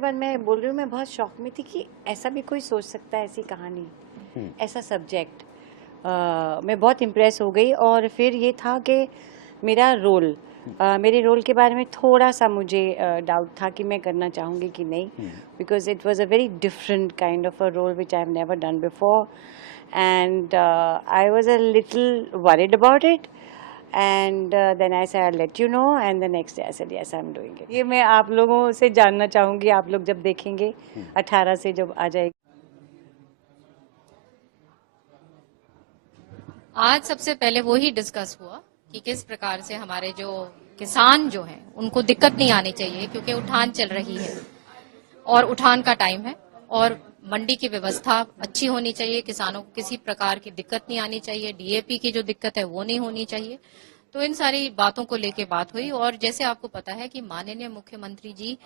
बाद मैं बोल रही हूँ, मैं बहुत शौक में थी कि ऐसा भी कोई सोच सकता है, ऐसी कहानी, ऐसा सब्जेक्ट। मैं बहुत इम्प्रेस हो गई। और फिर ये था कि मेरा रोल, मेरे रोल के बारे में थोड़ा सा मुझे डाउट था कि मैं करना चाहूँगी कि नहीं, because it was a very different kind of a role which I have never done before, and I was a little worried about it, and then I said I'll let you know, and the next day I said yes, I'm doing it. ये मैं आप लोगों से जानना चाहूँगी, आप लोग जब देखेंगे 18 से जब आ जाएगी। आज सबसे पहले वो ही डिस्कस हुआ कि किस प्रकार से हमारे जो किसान जो हैं उनको दिक्कत नहीं आनी चाहिए, क्योंकि उठान चल रही है और उठान का टाइम है और मंडी की व्यवस्था अच्छी होनी चाहिए, किसानों को किसी प्रकार की दिक्कत नहीं आनी चाहिए, डीएपी की जो दिक्कत है वो नहीं होनी चाहिए। तो इन सारी बातों को लेके बात हुई। और जैसे आपको पता है कि माननीय मुख्यमंत्री जी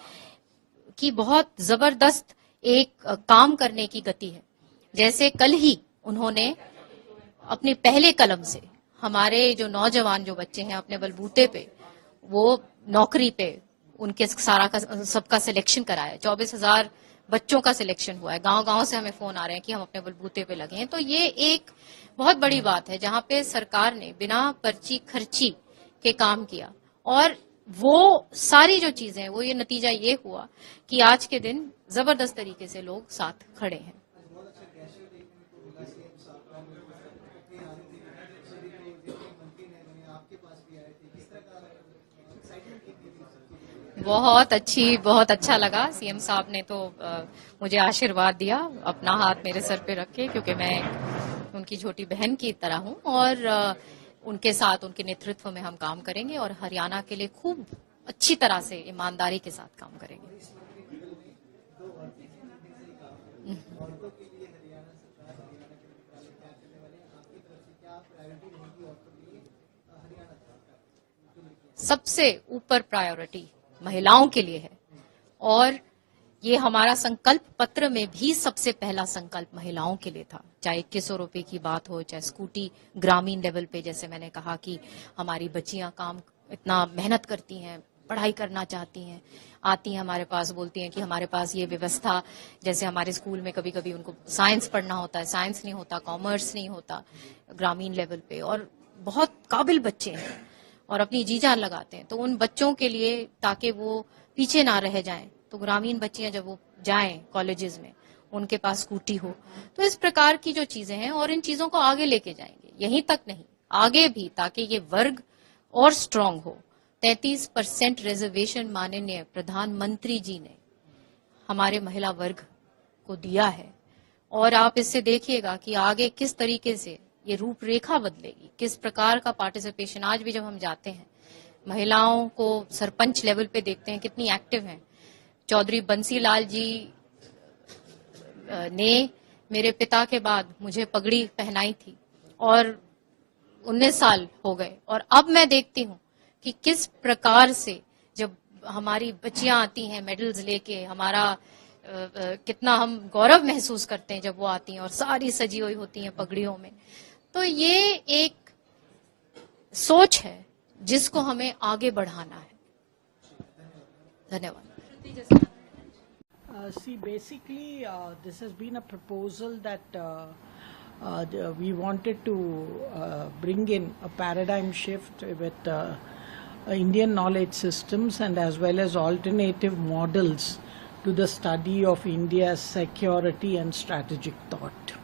की बहुत जबरदस्त एक काम करने की गति है। जैसे कल ही उन्होंने अपने पहले कलम से हमारे जो नौजवान जो बच्चे हैं अपने बलबूते पे वो नौकरी पे उनके सारा का सबका सिलेक्शन कराया। 24,000 बच्चों का सिलेक्शन हुआ है। गांव-गांव से हमें फोन आ रहे हैं कि हम अपने बलबूते पे लगे हैं। तो ये एक बहुत बड़ी बात है जहां पे सरकार ने बिना पर्ची खर्ची के काम किया। और वो सारी जो चीजें हैं वो ये नतीजा ये हुआ कि आज के दिन जबरदस्त तरीके से लोग साथ खड़े हैं। बहुत अच्छा लगा। सीएम साहब ने तो मुझे आशीर्वाद दिया अपना हाथ मेरे सर पे रख के, क्योंकि मैं उनकी छोटी बहन की तरह हूं। और उनके साथ उनके नेतृत्व में हम काम करेंगे और हरियाणा के लिए खूब अच्छी तरह से ईमानदारी के साथ काम करेंगे। सबसे ऊपर प्रायोरिटी महिलाओं के लिए है और ये हमारा संकल्प पत्र में भी सबसे पहला संकल्प महिलाओं के लिए था। चाहे 2100 रुपए की बात हो, चाहे स्कूटी ग्रामीण लेवल पे, जैसे मैंने कहा कि हमारी बच्चियां काम इतना मेहनत करती हैं, पढ़ाई करना चाहती हैं, आती हैं हमारे पास, बोलती हैं कि हमारे पास ये व्यवस्था, जैसे हमारे स्कूल में कभी कभी उनको साइंस पढ़ना होता है, साइंस नहीं होता, कॉमर्स नहीं होता ग्रामीण लेवल पे, और बहुत काबिल बच्चे हैं और अपनी जी जान लगाते हैं। तो उन बच्चों के लिए, ताकि वो पीछे ना रह जाएं, तो ग्रामीण बच्चियां जब वो जाएं कॉलेजेस में उनके पास स्कूटी हो। तो इस प्रकार की जो चीजें हैं और इन चीजों को आगे लेके जाएंगे, यहीं तक नहीं आगे भी, ताकि ये वर्ग और स्ट्रांग हो। 33% रिजर्वेशन माननीय प्रधानमंत्री जी ने हमारे महिला वर्ग को दिया है और आप इससे देखिएगा कि आगे किस तरीके से ये रूपरेखा बदलेगी, किस प्रकार का पार्टिसिपेशन। आज भी जब हम जाते हैं महिलाओं को सरपंच लेवल पे देखते हैं कितनी एक्टिव हैं। चौधरी बंसीलाल जी ने मेरे पिता के बाद मुझे पगड़ी पहनाई थी और 19 साल हो गए, और अब मैं देखती हूँ कि किस प्रकार से जब हमारी बच्चियां आती हैं मेडल्स लेके, हमारा कितना हम गौरव महसूस करते हैं जब वो आती हैं और सारी सजी हुई होती हैं पगड़ियों में। तो ये एक सोच है जिसको हमें आगे बढ़ाना है। धन्यवाद। See, basically, this has been a proposal that we wanted to bring in a paradigm shift with Indian knowledge systems and as well as alternative models to the study of India's security and strategic thought.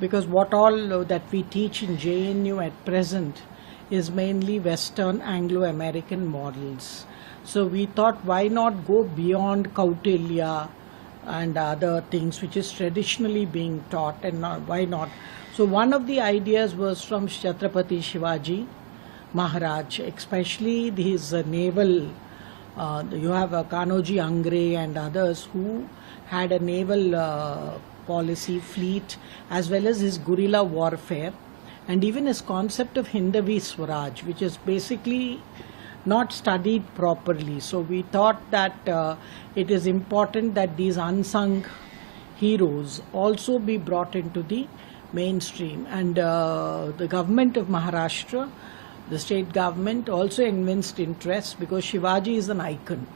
Because what all that we teach in JNU at present is mainly Western Anglo-American models. So we thought, why not go beyond Kautilya and other things which is traditionally being taught, and why not? So one of the ideas was from Chhatrapati Shivaji Maharaj, especially his naval, you have Kanoji Angre and others who had a naval policy, fleet, as well as his guerrilla warfare, and even his concept of Hindavi Swaraj, which is basically not studied properly. So we thought that it is important that these unsung heroes also be brought into the mainstream. And the government of Maharashtra, the state government, also evinced interest because Shivaji is an icon.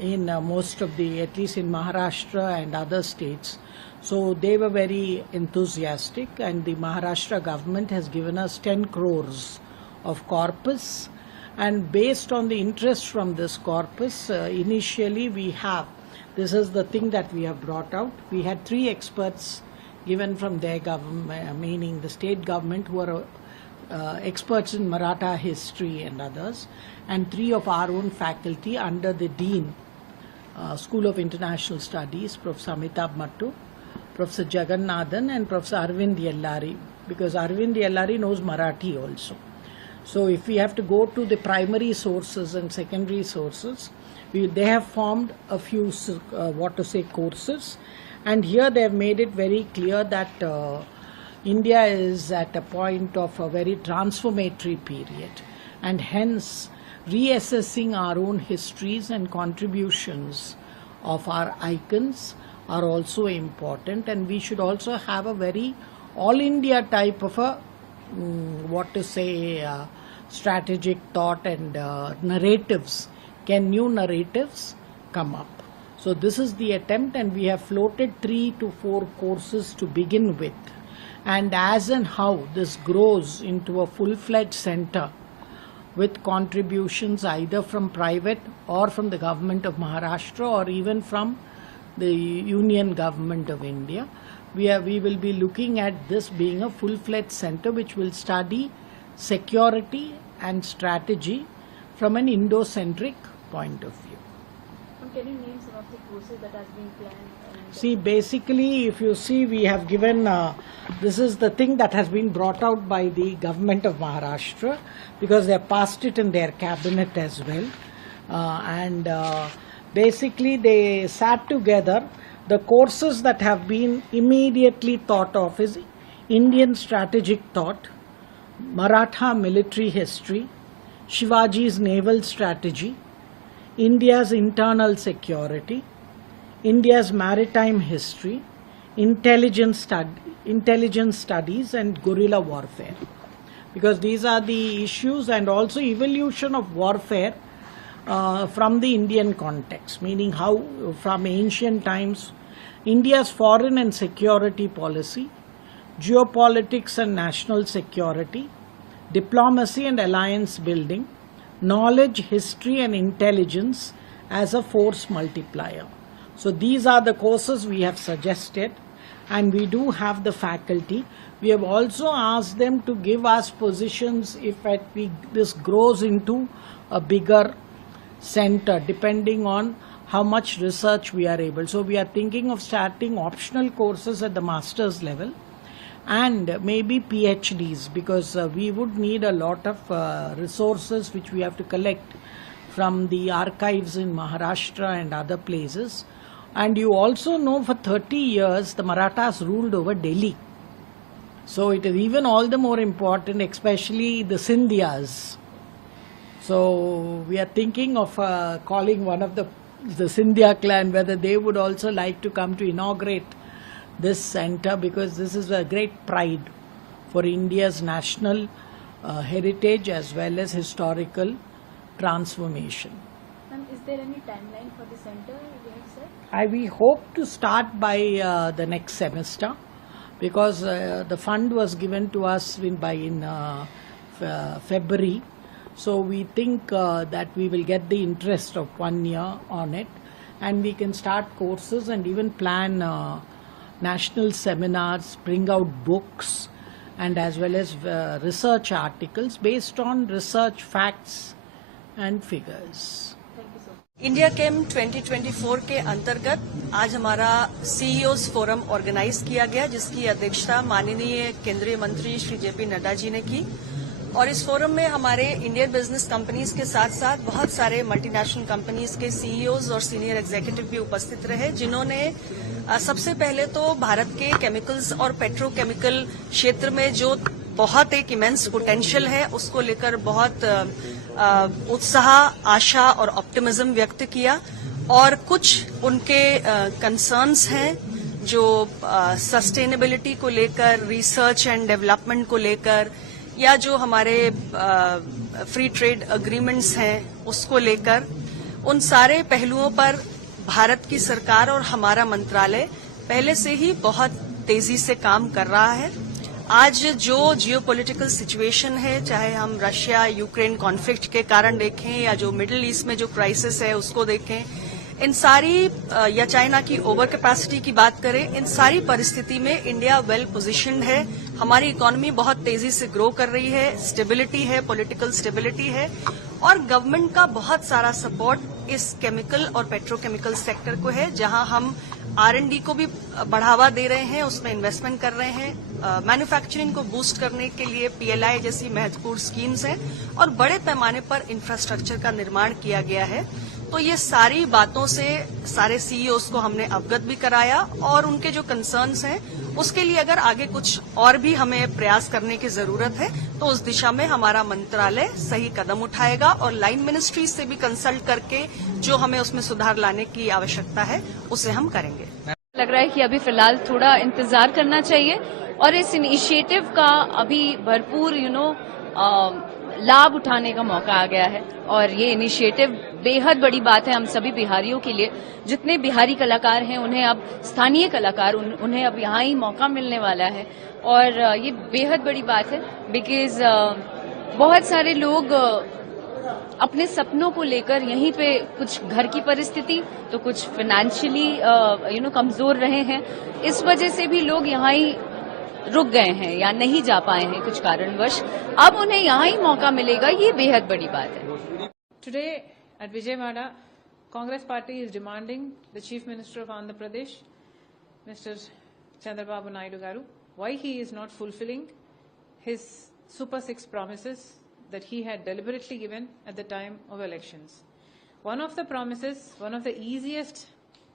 in most of the, at least in Maharashtra and other states. So they were very enthusiastic, and the Maharashtra government has given us 10 crores of corpus. And based on the interest from this corpus, initially we have, this is the thing that we have brought out. We had 3 experts given from their government, meaning the state government, who are experts in Maratha history and others, and 3 of our own faculty under the Dean, School of International Studies, Professor Amitabh Mattu, Professor Jagannathan, and Professor Arvind Yellari, because Arvind Yellari knows Marathi also. So if we have to go to the primary sources and secondary sources, they have formed a few courses, and here they have made it very clear that India is at a point of a very transformatory period, and hence reassessing our own histories and contributions of our icons are also important. And we should also have a very all India type of a strategic thought and narratives. Can new narratives come up? So this is the attempt, and we have floated 3 to 4 courses to begin with. And as and how this grows into a full-fledged center with contributions either from private or from the government of Maharashtra or even from the Union Government of India, we will be looking at this being a full-fledged center which will study security and strategy from an Indo-centric point of view. Can you name some of the courses that has been planned? See, basically, if you see, we have given, this is the thing that has been brought out by the government of Maharashtra, because they have passed it in their cabinet as well. Basically, they sat together. The courses that have been immediately thought of is Indian strategic thought, Maratha military history, Shivaji's naval strategy, India's internal security, India's maritime history, intelligence studies, and guerrilla warfare. Because these are the issues, and also evolution of warfare from the Indian context, meaning how from ancient times India's foreign and security policy, geopolitics and national security, diplomacy and alliance building, knowledge, history and intelligence as a force multiplier. So these are the courses we have suggested, and we do have the faculty. We have also asked them to give us positions if this grows into a bigger center, depending on how much research we are able. So we are thinking of starting optional courses at the master's level and maybe PhDs, because we would need a lot of resources which we have to collect from the archives in Maharashtra and other places. And you also know, for 30 years the Marathas ruled over Delhi. So it is even all the more important, especially the Scindias. So we are thinking of calling one of the Scindia clan, whether they would also like to come to inaugurate this center, because this is a great pride for India's national heritage as well as historical transformation. Ma'am, is there any timeline for the center you have said? We hope to start by the next semester, because the fund was given to us in February. So we think that we will get the interest of 1 year on it, and we can start courses and even plan national seminars, bring out books, and as well as research articles based on research facts and figures. India came 2024 के अंतर्गत आज हमारा CEOs forum organise किया गया, जिसकी अध्यक्षता माननीय केंद्रीय मंत्री श्री जेपी नड्डा जी ने की। और इस फोरम में हमारे इंडियन बिजनेस कंपनीज के साथ साथ बहुत सारे मल्टीनेशनल कंपनीज के सीईओज और सीनियर एग्जीक्यूटिव भी उपस्थित रहे, जिन्होंने सबसे पहले तो भारत के केमिकल्स और पेट्रोकेमिकल क्षेत्र में जो बहुत एक इमेंस पोटेंशियल है उसको लेकर बहुत उत्साह, आशा और ऑप्टिमिज्म व्यक्त किया। और कुछ उनके कंसर्न्स हैं जो सस्टेनेबिलिटी को लेकर, रिसर्च एंड डेवलपमेंट को लेकर, या जो हमारे फ्री ट्रेड एग्रीमेंट्स हैं उसको लेकर, उन सारे पहलुओं पर भारत की सरकार और हमारा मंत्रालय पहले से ही बहुत तेजी से काम कर रहा है। आज जो जियोपॉलिटिकल सिचुएशन है, चाहे हम रशिया यूक्रेन कॉन्फ्लिक्ट के कारण देखें या जो मिडिल ईस्ट में जो क्राइसिस है उसको देखें, इन सारी या चाइना की ओवर कैपेसिटी की बात करें, इन सारी परिस्थिति में इंडिया वेल पोजीशन्ड है। हमारी इकोनॉमी बहुत तेजी से ग्रो कर रही है, स्टेबिलिटी है, पॉलिटिकल स्टेबिलिटी है और गवर्नमेंट का बहुत सारा सपोर्ट इस केमिकल और पेट्रोकेमिकल सेक्टर को है, जहां हम R&D को भी बढ़ावा दे रहे हैं, उसमें इन्वेस्टमेंट कर रहे हैं। मैन्युफैक्चरिंग को बूस्ट करने के लिए PLI जैसी महत्वपूर्ण स्कीम्स हैं और बड़े पैमाने पर इंफ्रास्ट्रक्चर का निर्माण किया गया है। तो ये सारी बातों से सारे CEOs को हमने अवगत भी कराया और उनके जो कंसर्न्स हैं उसके लिए अगर आगे कुछ और भी हमें प्रयास करने की जरूरत है तो उस दिशा में हमारा मंत्रालय सही कदम उठाएगा और लाइन मिनिस्ट्री से भी कंसल्ट करके जो हमें उसमें सुधार लाने की आवश्यकता है उसे हम करेंगे। लग रहा है कि अभी फिलहाल थोड़ा इंतजार करना चाहिए और इस इनिशिएटिव का अभी भरपूर लाभ उठाने का मौका आ गया है और ये इनिशिएटिव बेहद बड़ी बात है हम सभी बिहारियों के लिए। जितने बिहारी कलाकार हैं उन्हें अब स्थानीय कलाकार उन्हें अब यहाँ ही मौका मिलने वाला है और ये बेहद बड़ी बात है बिकॉज बहुत सारे लोग अपने सपनों को लेकर यहीं पे कुछ घर की परिस्थिति तो कुछ फाइनेंशियली कमजोर रहे हैं, इस वजह से भी लोग यहाँ ही रुक गए हैं या नहीं जा पाए हैं कुछ कारणवश। अब उन्हें यहाँ ही मौका मिलेगा, ये बेहद बड़ी बात है। Today at Vijayawada, Congress Party is demanding the Chief Minister of Andhra Pradesh, Mr. Chandrababu Naidu Garu, why he is not fulfilling his Super 6 promises that he had deliberately given at the time of elections. One of the promises, one of the easiest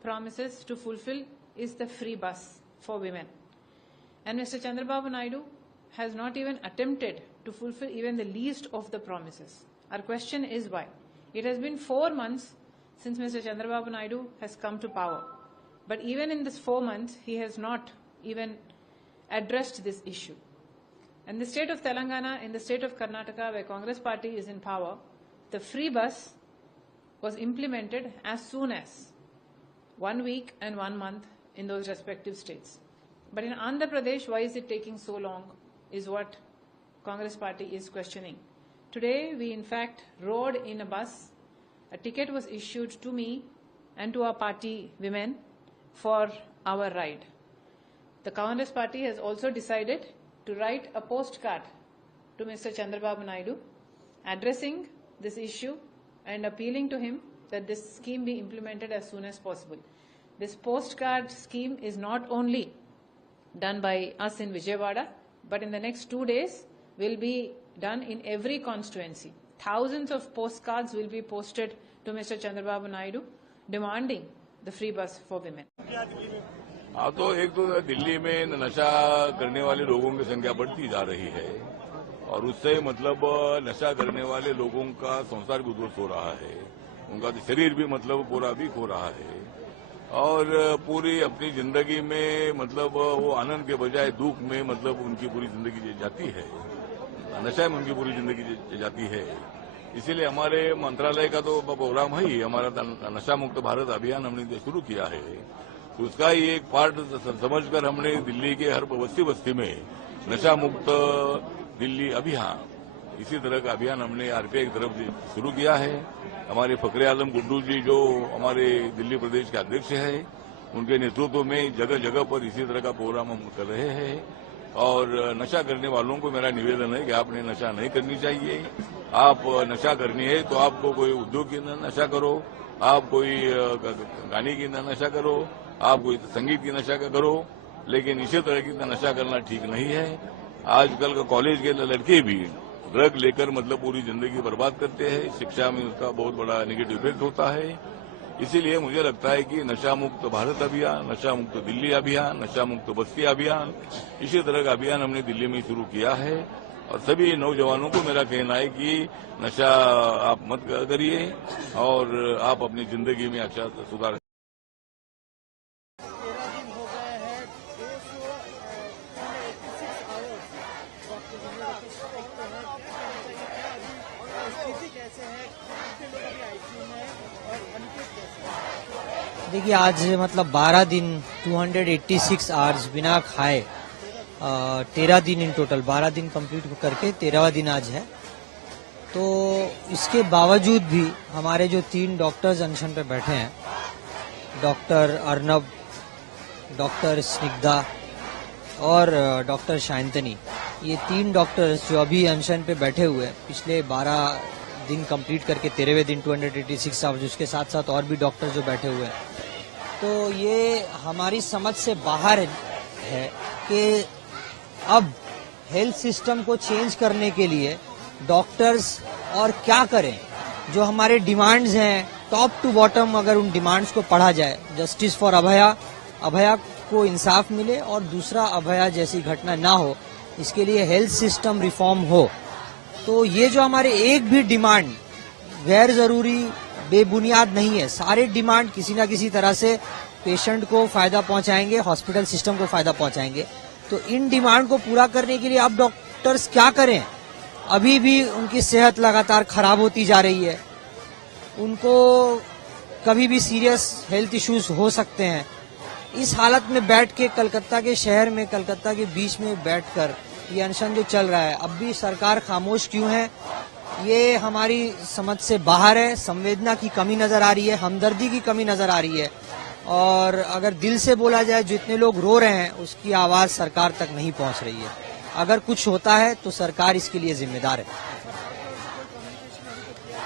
promises to fulfill is the free bus for women. And Mr. Chandrababu Naidu has not even attempted to fulfill even the least of the promises. Our question is why? It has been 4 months since Mr. Chandrababu Naidu has come to power. But even in this 4 months, he has not even addressed this issue. In the state of Telangana, in the state of Karnataka, where Congress Party is in power, the free bus was implemented as soon as 1 week and 1 month in those respective states. But in Andhra Pradesh, why is it taking so long is what Congress Party is questioning. Today, we in fact rode in a bus. A ticket was issued to me and to our party women for our ride. The Congress Party has also decided to write a postcard to Mr. Chandrababu Naidu addressing this issue and appealing to him that this scheme be implemented as soon as possible. This postcard scheme is not only done by us in Vijayawada, but in the next 2 days will be done in every constituency. Thousands of postcards will be posted to Mr. Chandrababu Naidu demanding the free bus for women. हाँ, तो एक तो दिल्ली में नशा करने वाले लोगों की संख्या बढ़ती जा रही है और उससे मतलब नशा करने वाले लोगों का संसार भी उद्ध्वस्त हो रहा है, उनका शरीर भी मतलब पूरा वीक हो रहा है और पूरी अपनी जिंदगी में मतलब वो आनंद के बजाय दुख में मतलब उनकी पूरी जिंदगी जाती है, नशा में उनकी पूरी जिंदगी जाती है। इसीलिए हमारे मंत्रालय का तो प्रोग्राम है ही, हमारा नशा मुक्त भारत अभियान हमने शुरू किया है, तो उसका ही एक पार्ट समझकर हमने दिल्ली के हर बस्ती बस्ती में नशा मुक्त दिल्ली अभियान, इसी तरह का अभियान हमने RPI की तरफ से शुरू किया है। हमारे फखरे आलम गुड्डू जी जो हमारे दिल्ली प्रदेश के अध्यक्ष हैं, उनके नेतृत्व में जगह जगह पर इसी तरह का प्रोग्राम हम कर रहे हैं और नशा करने वालों को मेरा निवेदन है कि आपने नशा नहीं करनी चाहिए। आप नशा करनी है तो आपको कोई उद्योग की नशा करो, आप कोई गाने की नशा करो, आप कोई संगीत की नशा करो, लेकिन इसी तरह की नशा करना ठीक नहीं है। आजकल का कॉलेज के लड़के भी ड्रग लेकर मतलब पूरी जिंदगी बर्बाद करते हैं, शिक्षा में उसका बहुत बड़ा नेगेटिव इफेक्ट होता है। इसीलिए मुझे लगता है कि नशा मुक्त भारत अभियान, नशा मुक्त दिल्ली अभियान, नशा मुक्त बस्ती अभियान, इसी तरह का अभियान हमने दिल्ली में शुरू किया है और सभी नौजवानों को मेरा कहना है कि नशा आप मत करिए और आप अपनी जिंदगी में अच्छा सुधार। देखिए आज मतलब 12 दिन 286 आवर्स बिना खाए 13 दिन इन टोटल 12 दिन कंप्लीट करके 13वां दिन आज है। तो इसके बावजूद भी हमारे जो 3 डॉक्टर्स अनशन पे बैठे हैं, डॉक्टर अर्नब, डॉक्टर स्निग्धा और डॉक्टर शांतनी, ये 3 डॉक्टर्स जो अभी अनशन पे बैठे हुए हैं पिछले 12 दिन कंप्लीट करके 13वें दिन 286 आवर्स, उसके साथ साथ और भी डॉक्टर जो बैठे हुए हैं, तो ये हमारी समझ से बाहर है कि अब हेल्थ सिस्टम को चेंज करने के लिए डॉक्टर्स और क्या करें। जो हमारे डिमांड्स हैं टॉप टू बॉटम, अगर उन डिमांड्स को पढ़ा जाए, जस्टिस फॉर अभया को इंसाफ मिले और दूसरा अभया जैसी घटना ना हो, इसके लिए हेल्थ सिस्टम रिफॉर्म हो। तो ये जो हमारे एक भी डिमांड गैर जरूरी बेबुनियाद नहीं है, सारे डिमांड किसी ना किसी तरह से पेशेंट को फायदा पहुंचाएंगे, हॉस्पिटल सिस्टम को फायदा पहुंचाएंगे। तो इन डिमांड को पूरा करने के लिए अब डॉक्टर्स क्या करें? अभी भी उनकी सेहत लगातार खराब होती जा रही है, उनको कभी भी सीरियस हेल्थ इश्यूज हो सकते हैं। इस हालत में बैठ के कलकत्ता के शहर में, कलकत्ता के बीच में बैठकर ये अनशन जो चल रहा है, अब भी सरकार खामोश क्यों है, ये हमारी समझ से बाहर है। संवेदना की कमी नजर आ रही है, हमदर्दी की कमी नजर आ रही है, और अगर दिल से बोला जाए जितने लोग रो रहे हैं उसकी आवाज सरकार तक नहीं पहुंच रही है। अगर कुछ होता है तो सरकार इसके लिए जिम्मेदार है।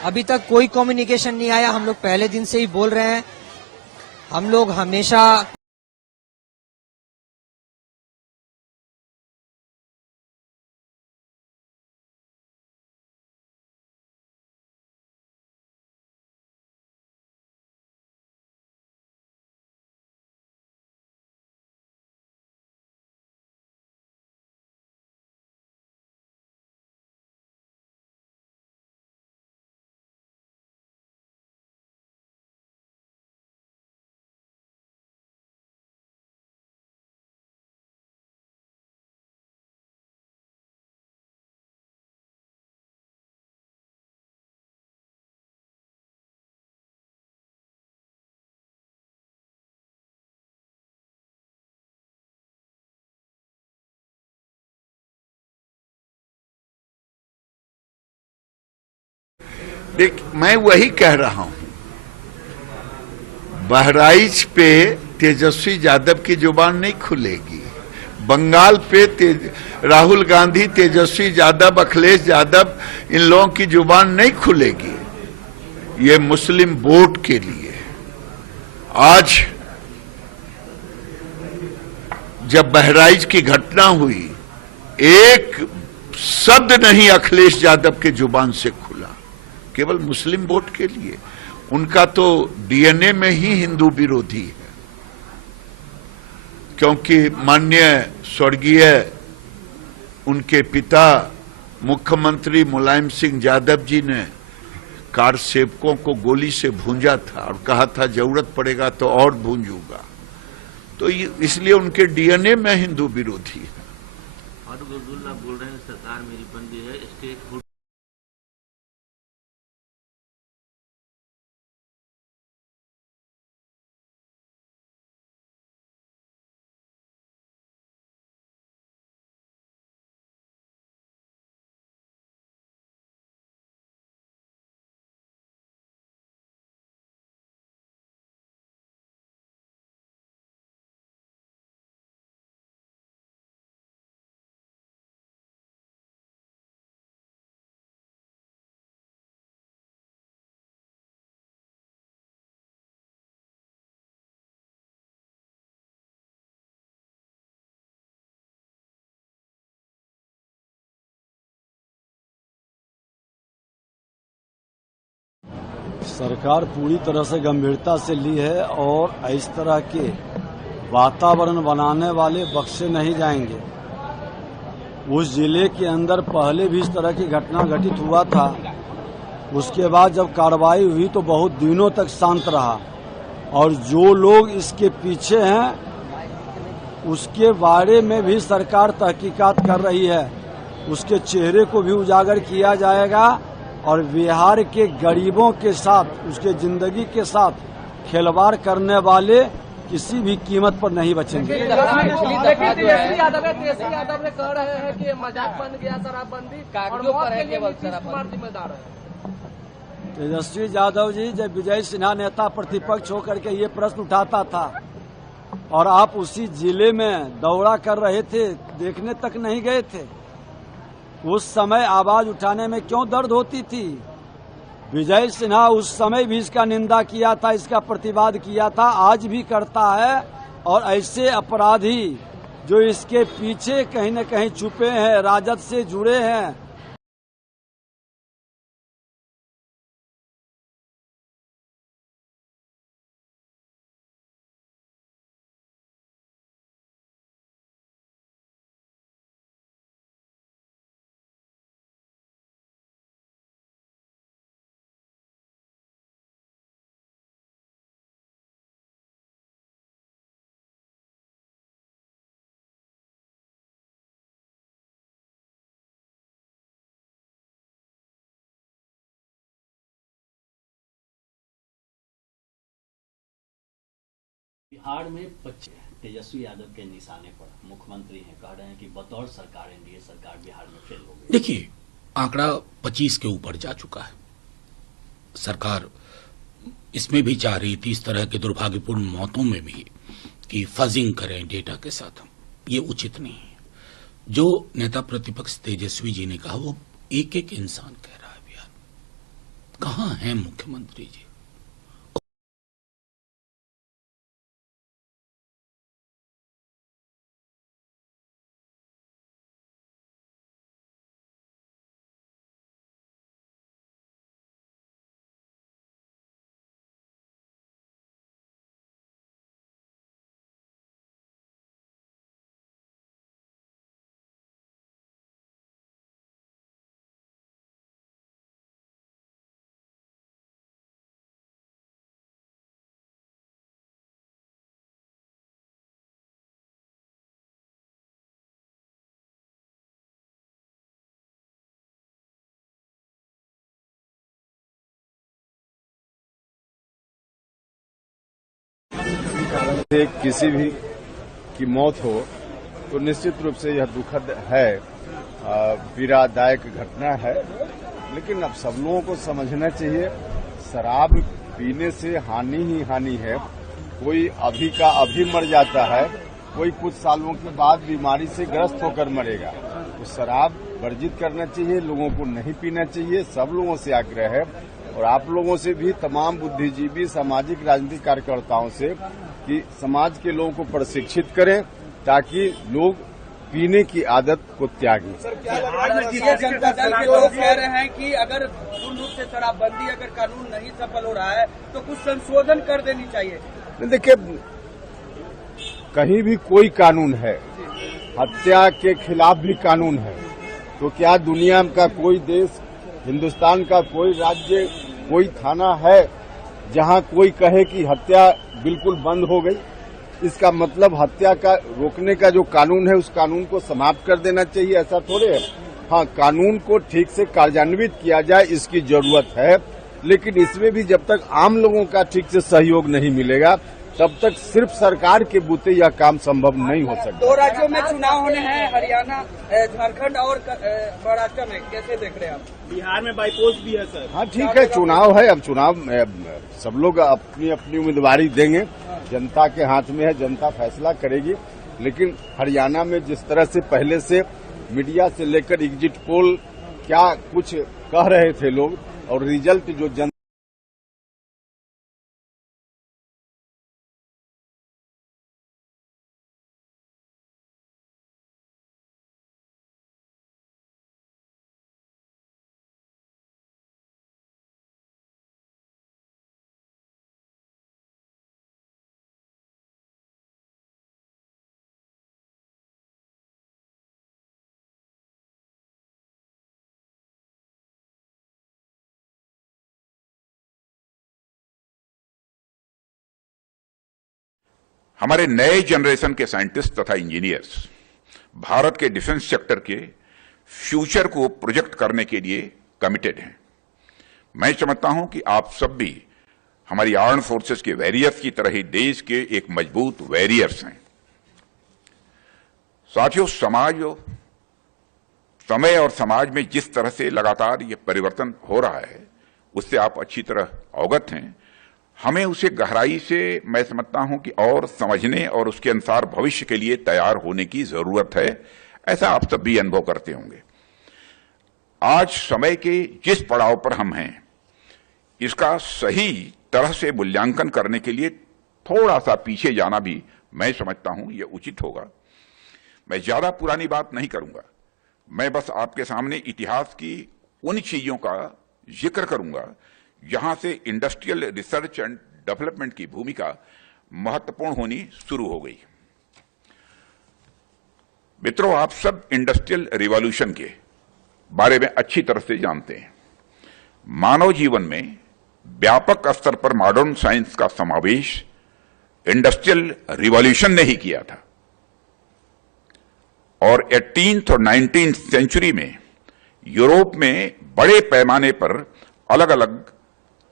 अभी तक कोई कम्युनिकेशन नहीं आया। हम लोग पहले दिन से ही बोल रहे हैं, हम लोग हमेशा देख, मैं वही कह रहा हूं, बहराइच पे तेजस्वी यादव की जुबान नहीं खुलेगी, बंगाल पे राहुल गांधी, तेजस्वी यादव, अखिलेश यादव, इन लोगों की जुबान नहीं खुलेगी। ये मुस्लिम वोट के लिए आज जब बहराइच की घटना हुई, एक शब्द नहीं अखिलेश यादव के जुबान से खुला, केवल मुस्लिम वोट के लिए। उनका तो डीएनए में ही हिंदू विरोधी है, क्योंकि माननीय स्वर्गीय उनके पिता मुख्यमंत्री मुलायम सिंह यादव जी ने कार सेवकों को गोली से भूंजा था और कहा था जरूरत पड़ेगा तो और भूंजूंगा। तो इसलिए उनके डीएनए में हिंदू विरोधी है। फारूक अब्दुल्ला बोल रहे हैं सरकार मेरी बंदी है, स्टेट हुड सरकार पूरी तरह से गंभीरता से ली है और इस तरह के वातावरण बनाने वाले बख्शे नहीं जाएंगे। उस जिले के अंदर पहले भी इस तरह की घटना घटित हुआ था, उसके बाद जब कार्रवाई हुई तो बहुत दिनों तक शांत रहा, और जो लोग इसके पीछे हैं उसके बारे में भी सरकार तहकीकात कर रही है, उसके चेहरे को भी उजागर किया जाएगा और बिहार के गरीबों के साथ, उसके जिंदगी के साथ खिलवाड़ करने वाले किसी भी कीमत पर नहीं बचेंगे। तेजस्वी यादव ने कह रहे हैं कि मजाक बन गया शराबबंदी और मौत के लिए नीतीश कुमार जिम्मेदार है। तेजस्वी यादव जी, जब विजय सिन्हा नेता प्रतिपक्ष होकर के ये प्रश्न उठाता था और आप उसी जिले में दौरा कर रहे थे, देखने तक नहीं गए थे, उस समय आवाज उठाने में क्यों दर्द होती थी? विजय सिन्हा उस समय भी इसका निंदा किया था, इसका प्रतिवाद किया था, आज भी करता है। और ऐसे अपराधी जो इसके पीछे कहीं न कहीं छुपे हैं, राजद से जुड़े हैं, बिहार में तेजस्वी यादव के निशाने पर मुख्यमंत्री हैं, कह रहे हैं कि बतौर सरकार एनडीए सरकार बिहार में फेल हो गई। देखिए, आंकड़ा 25 के ऊपर जा चुका है। सरकार इसमें भी चाह रही थी, इस तरह के दुर्भाग्यपूर्ण मौतों में भी, कि फजिंग करें डेटा के साथ। ये उचित नहीं है। जो नेता प्रतिपक्ष तेजस्वी जी ने कहा, वो एक एक इंसान कह रहा है बिहार। कहाँ है मुख्यमंत्री जी? से किसी भी की मौत हो तो निश्चित रूप से यह दुखद है, पीड़ादायक घटना है। लेकिन अब सब लोगों को समझना चाहिए, शराब पीने से हानि ही हानि है। कोई अभी का अभी मर जाता है, कोई कुछ सालों के बाद बीमारी से ग्रस्त होकर मरेगा। तो शराब वर्जित करना चाहिए, लोगों को नहीं पीना चाहिए। सब लोगों से आग्रह है, और आप लोगों से भी, तमाम बुद्धिजीवी, सामाजिक राजनीतिक कार्यकर्ताओं से, कि समाज के लोगों को प्रशिक्षित करें ताकि लोग पीने की आदत को त्यागें। जनता दल के लोग कह रहे हैं कि अगर पूर्ण रूप से शराबबंदी अगर कानून नहीं सफल हो रहा है तो कुछ संशोधन कर देनी चाहिए। देखिए, कहीं भी कोई कानून है, हत्या के खिलाफ भी कानून है। तो क्या दुनिया का कोई देश, हिंदुस्तान का कोई राज्य, कोई थाना है जहां कोई कहे कि हत्या बिल्कुल बंद हो गई? इसका मतलब हत्या का रोकने का जो कानून है, उस कानून को समाप्त कर देना चाहिए, ऐसा थोड़े है। हाँ, कानून को ठीक से कार्यान्वित किया जाए, इसकी जरूरत है। लेकिन इसमें भी जब तक आम लोगों का ठीक से सहयोग नहीं मिलेगा, तब तक सिर्फ सरकार के बूते यह काम संभव नहीं हो सकता। 2 राज्यों में चुनाव होने हैं, हरियाणा, झारखंड और महाराष्ट्र में, कैसे देख रहे हैं आप? बिहार में बाईपोल भी है सर। हाँ ठीक है, चुनाव है। अब चुनाव सब लोग अपनी अपनी उम्मीदवारी देंगे, जनता के हाथ में है, जनता फैसला करेगी। लेकिन हरियाणा में जिस तरह से पहले से मीडिया से लेकर एग्जिट पोल क्या कुछ कह रहे थे लोग, और रिजल्ट जो हमारे नए जनरेशन के साइंटिस्ट तथा इंजीनियर्स भारत के डिफेंस सेक्टर के फ्यूचर को प्रोजेक्ट करने के लिए कमिटेड हैं। मैं समझता हूं कि आप सब भी हमारी आर्म फोर्सेस के वॉरियर्स की तरह ही देश के एक मजबूत वॉरियर्स हैं। साथियों, समय और समाज में जिस तरह से लगातार ये परिवर्तन हो रहा है उससे आप अच्छी तरह अवगत हैं। हमें उसे गहराई से, मैं समझता हूं कि और समझने और उसके अनुसार भविष्य के लिए तैयार होने की जरूरत है। ऐसा आप सब भी अनुभव करते होंगे। आज समय के जिस पड़ाव पर हम हैं, इसका सही तरह से मूल्यांकन करने के लिए थोड़ा सा पीछे जाना भी मैं समझता हूं ये उचित होगा। मैं ज्यादा पुरानी बात नहीं करूंगा, मैं बस आपके सामने इतिहास की उन चीजों का जिक्र करूंगा जहां से इंडस्ट्रियल रिसर्च एंड डेवलपमेंट की भूमिका महत्वपूर्ण होनी शुरू हो गई। मित्रों, आप सब इंडस्ट्रियल रिवॉल्यूशन के बारे में अच्छी तरह से जानते हैं। मानव जीवन में व्यापक स्तर पर मॉडर्न साइंस का समावेश इंडस्ट्रियल रिवॉल्यूशन ने ही किया था और 18th और 19th सेंचुरी में यूरोप में बड़े पैमाने पर अलग अलग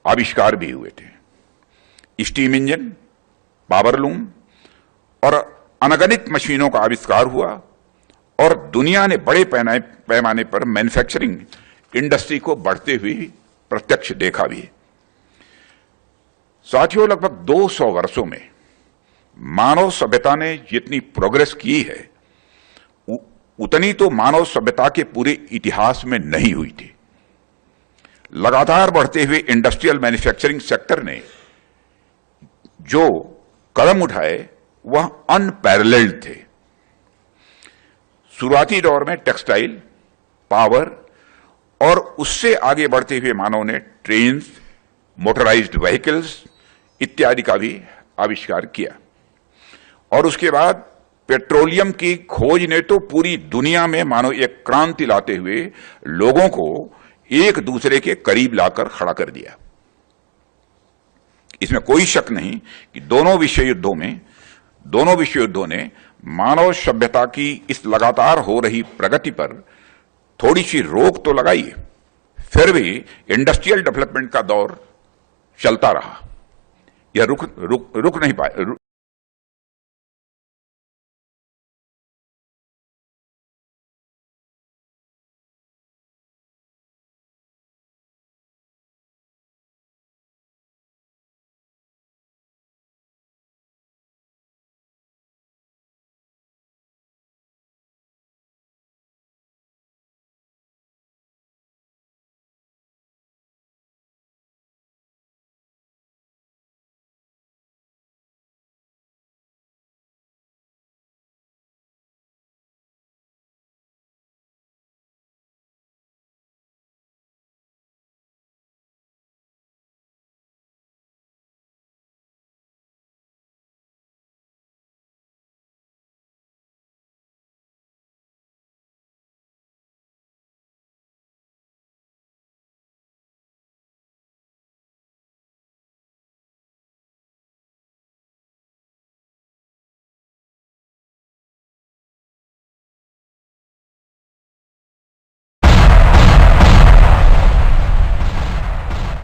आविष्कार भी हुए थे। स्टीम इंजन, पावरलूम और अनगणित मशीनों का आविष्कार हुआ और दुनिया ने बड़े पैमाने पर मैन्युफैक्चरिंग इंडस्ट्री को बढ़ते हुए प्रत्यक्ष देखा भी। साथियों, लगभग 200 वर्षों में मानव सभ्यता ने जितनी प्रोग्रेस की है उतनी तो मानव सभ्यता के पूरे इतिहास में नहीं हुई थी। लगातार बढ़ते हुए इंडस्ट्रियल मैन्युफैक्चरिंग सेक्टर ने जो कदम उठाए वह अनपैरेलल्ड थे। शुरुआती दौर में टेक्सटाइल, पावर और उससे आगे बढ़ते हुए मानव ने ट्रेन्स, मोटराइज्ड व्हीकल्स इत्यादि का भी आविष्कार किया और उसके बाद पेट्रोलियम की खोज ने तो पूरी दुनिया में मानो एक क्रांति लाते हुए लोगों को एक दूसरे के करीब लाकर खड़ा कर दिया। इसमें कोई शक नहीं कि दोनों विश्व युद्धों ने मानव सभ्यता की इस लगातार हो रही प्रगति पर थोड़ी सी रोक तो लगाई, फिर भी इंडस्ट्रियल डेवलपमेंट का दौर चलता रहा। यह रुक नहीं पाया।